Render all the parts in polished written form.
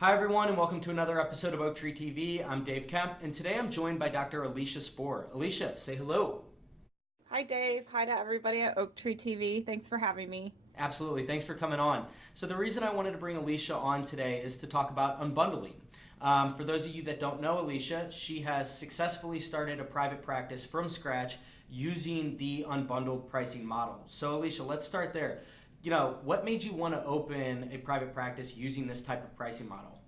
Hi everyone and welcome to another episode of Oaktree TV. I'm Dave Kemp and today I'm joined by Dr. Alicia Spoor. Alicia, say hello. Hi, Dave. Hi to everybody at Oaktree TV. Thanks for having me. Absolutely, thanks for coming on. So the reason I wanted to bring Alicia on today is to talk about unbundling. For those of you that don't know Alicia, she has successfully started a private practice from scratch using the unbundled pricing model. So Alicia, let's start there. What made you want to open a private practice using this type of pricing model?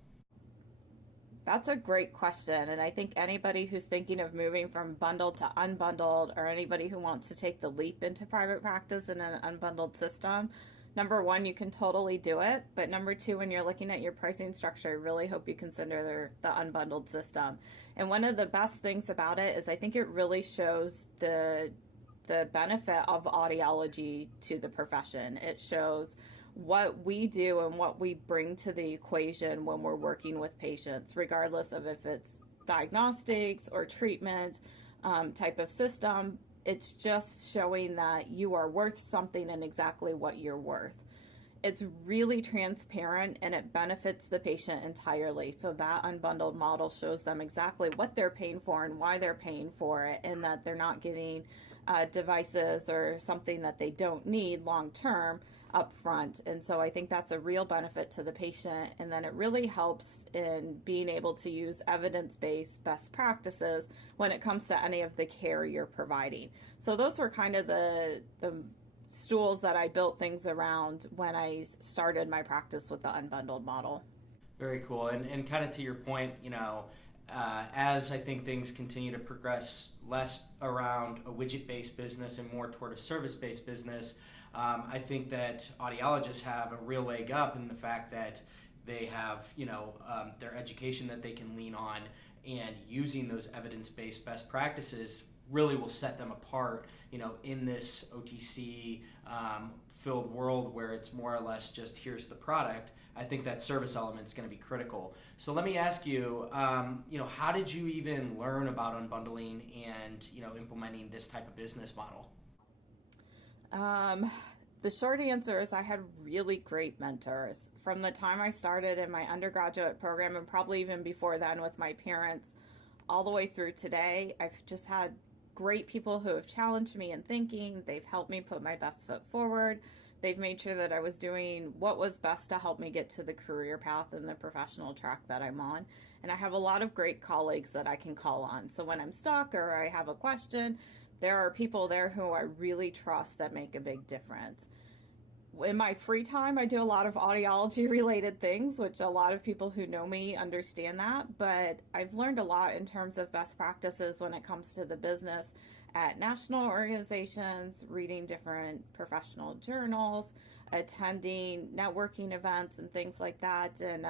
That's a great question. And I think anybody who's thinking of moving from bundled to unbundled, or anybody who wants to take the leap into private practice in an unbundled system, number one, you can totally do it. But number two, when you're looking at your pricing structure, I really hope you consider the unbundled system. And one of the best things about it is I think it really shows the benefit of audiology to the profession. It shows what we do and what we bring to the equation when we're working with patients, regardless of if it's diagnostics or treatment type of system. It's just showing that you are worth something and exactly what you're worth. It's really transparent and it benefits the patient entirely. So that unbundled model shows them exactly what they're paying for and why they're paying for it, and that they're not getting devices or something that they don't need long term up front. And so I think that's a real benefit to the patient. And then it really helps in being able to use evidence-based best practices when it comes to any of the care you're providing. So those were kind of the stools that I built things around when I started my practice with the unbundled model. Very cool. And kind of to your point, as I think things continue to progress less around a widget-based business and more toward a service-based business, I think that audiologists have a real leg up in the fact that they have, their education that they can lean on, and using those evidence-based best practices really will set them apart, in this OTC filled world where it's more or less just here's the product. I think that service element is going to be critical. So let me ask you, how did you even learn about unbundling and, implementing this type of business model? The short answer is I had really great mentors. From the time I started in my undergraduate program, and probably even before then with my parents, all the way through today, I've just had great people who have challenged me in thinking. They've helped me put my best foot forward. They've made sure that I was doing what was best to help me get to the career path and the professional track that I'm on. And I have a lot of great colleagues that I can call on. So when I'm stuck or I have a question, there are people there who I really trust that make a big difference. In my free time, I do a lot of audiology related things, which a lot of people who know me understand that, but I've learned a lot in terms of best practices when it comes to the business at national organizations, reading different professional journals, attending networking events and things like that. And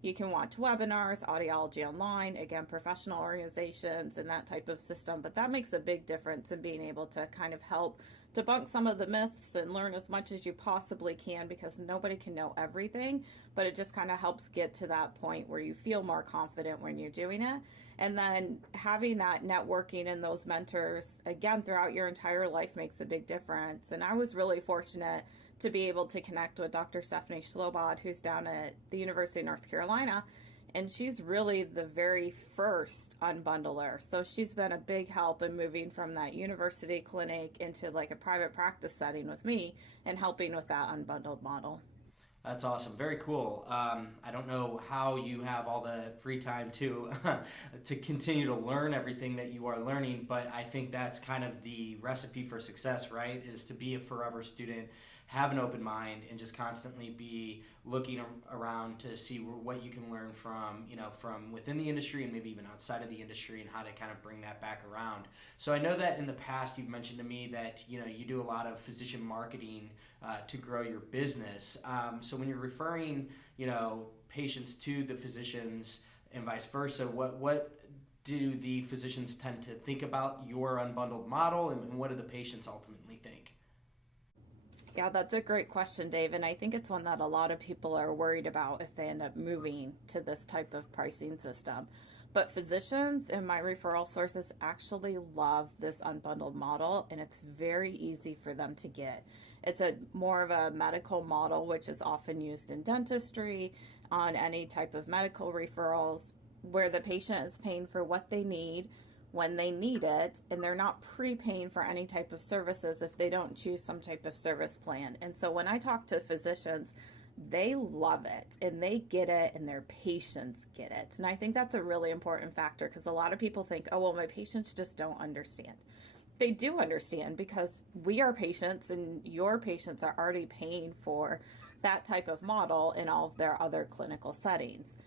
you can watch webinars, audiology online, again, professional organizations and that type of system. But that makes a big difference in being able to kind of help debunk some of the myths and learn as much as you possibly can, because nobody can know everything, but it just kind of helps get to that point where you feel more confident when you're doing it. And then having that networking and those mentors, again, throughout your entire life makes a big difference. And I was really fortunate to be able to connect with Dr. Stephanie Schlobod, who's down at the University of North Carolina. And she's really the very first unbundler. So she's been a big help in moving from that university clinic into like a private practice setting with me and helping with that unbundled model. That's awesome. Very cool. I don't know how you have all the free time to to continue to learn everything that you are learning, but I think that's kind of the recipe for success, right? Is to be a forever student, have an open mind, and just constantly be looking around to see what you can learn from, from within the industry and maybe even outside of the industry, and how to kind of bring that back around. So I know that in the past you've mentioned to me that, you do a lot of physician marketing to grow your business. So when you're referring, patients to the physicians and vice versa, what do the physicians tend to think about your unbundled model, and what do the patients ultimately think? Yeah, that's a great question, Dave. And I think it's one that a lot of people are worried about if they end up moving to this type of pricing system. But physicians and my referral sources actually love this unbundled model, and it's very easy for them to get. It's a more of a medical model, which is often used in dentistry, on any type of medical referrals where the patient is paying for what they need when they need it, and they're not pre-paying for any type of services if they don't choose some type of service plan. And so when I talk to physicians, they love it and they get it, and their patients get it. And I think that's a really important factor, because a lot of people think, oh, well, my patients just don't understand. They do understand, because we are patients and your patients are already paying for that type of model in all of their other clinical settings.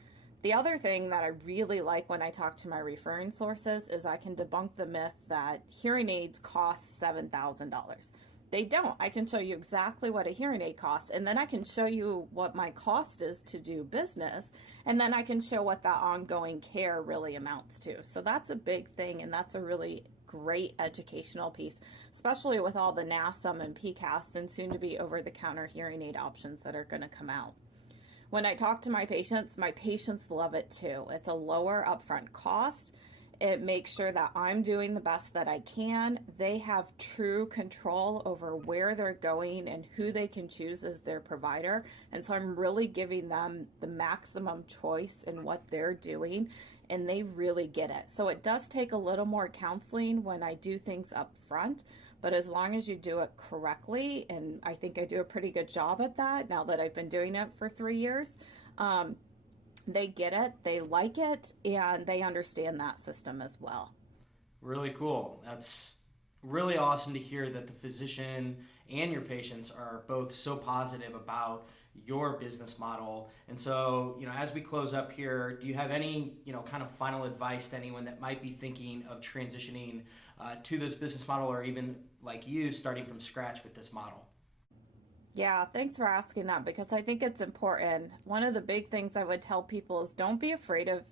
The other thing that I really like when I talk to my referring sources is I can debunk the myth that hearing aids cost $7,000. They don't. I can show you exactly what a hearing aid costs, and then I can show you what my cost is to do business, and then I can show what that ongoing care really amounts to. So that's a big thing, and that's a really great educational piece, especially with all the NASM and PCAST and soon to be over-the-counter hearing aid options that are going to come out. When I talk to my patients love it too. It's a lower upfront cost. It makes sure that I'm doing the best that I can. They have true control over where they're going and who they can choose as their provider. And so I'm really giving them the maximum choice in what they're doing, and they really get it. So it does take a little more counseling when I do things up front, but as long as you do it correctly, and I think I do a pretty good job at that now that I've been doing it for 3 years, they get it, they like it, and they understand that system as well. Really cool. That's really awesome to hear that the physician and your patients are both so positive about your business model. And so, as we close up here, do you have any, kind of final advice to anyone that might be thinking of transitioning to this business model, or even like you starting from scratch with this model? Yeah, thanks for asking that, because I think it's important. One of the big things I would tell people is don't be afraid of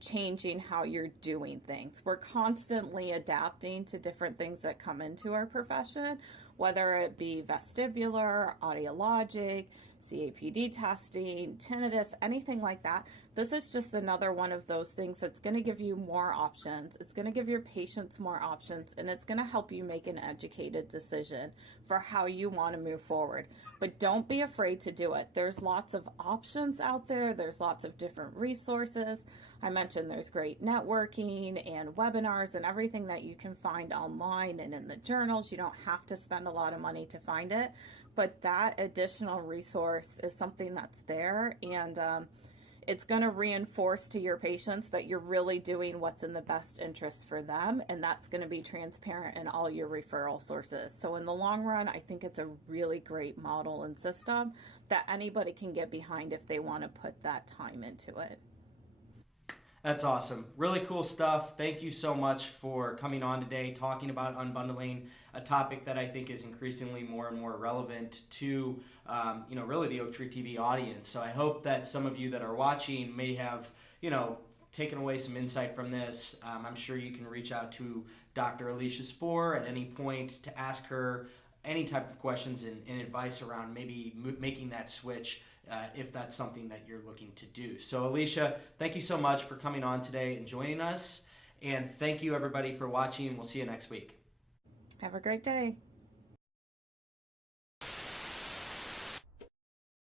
changing how you're doing things. We're constantly adapting to different things that come into our profession, whether it be vestibular, audiologic, CAPD testing, tinnitus, anything like that. This is just another one of those things that's going to give you more options. It's going to give your patients more options, and it's going to help you make an educated decision for how you want to move forward. But don't be afraid to do it. There's lots of options out there. There's lots of different resources. I mentioned there's great networking and webinars and everything that you can find online and in the journals. You don't have to spend a lot of money to find it, but that additional resource is something that's there, and it's going to reinforce to your patients that you're really doing what's in the best interest for them, and that's going to be transparent in all your referral sources. So in the long run, I think it's a really great model and system that anybody can get behind if they want to put that time into it. That's awesome. Really cool stuff. Thank you so much for coming on today, talking about unbundling, a topic that I think is increasingly more and more relevant to, really the Oaktree TV audience. So I hope that some of you that are watching may have, taken away some insight from this. I'm sure you can reach out to Dr. Alicia Spoor at any point to ask her any type of questions and advice around maybe making that switch if that's something that you're looking to do. So Alicia, thank you so much for coming on today and joining us. And thank you everybody for watching. We'll see you next week. Have a great day.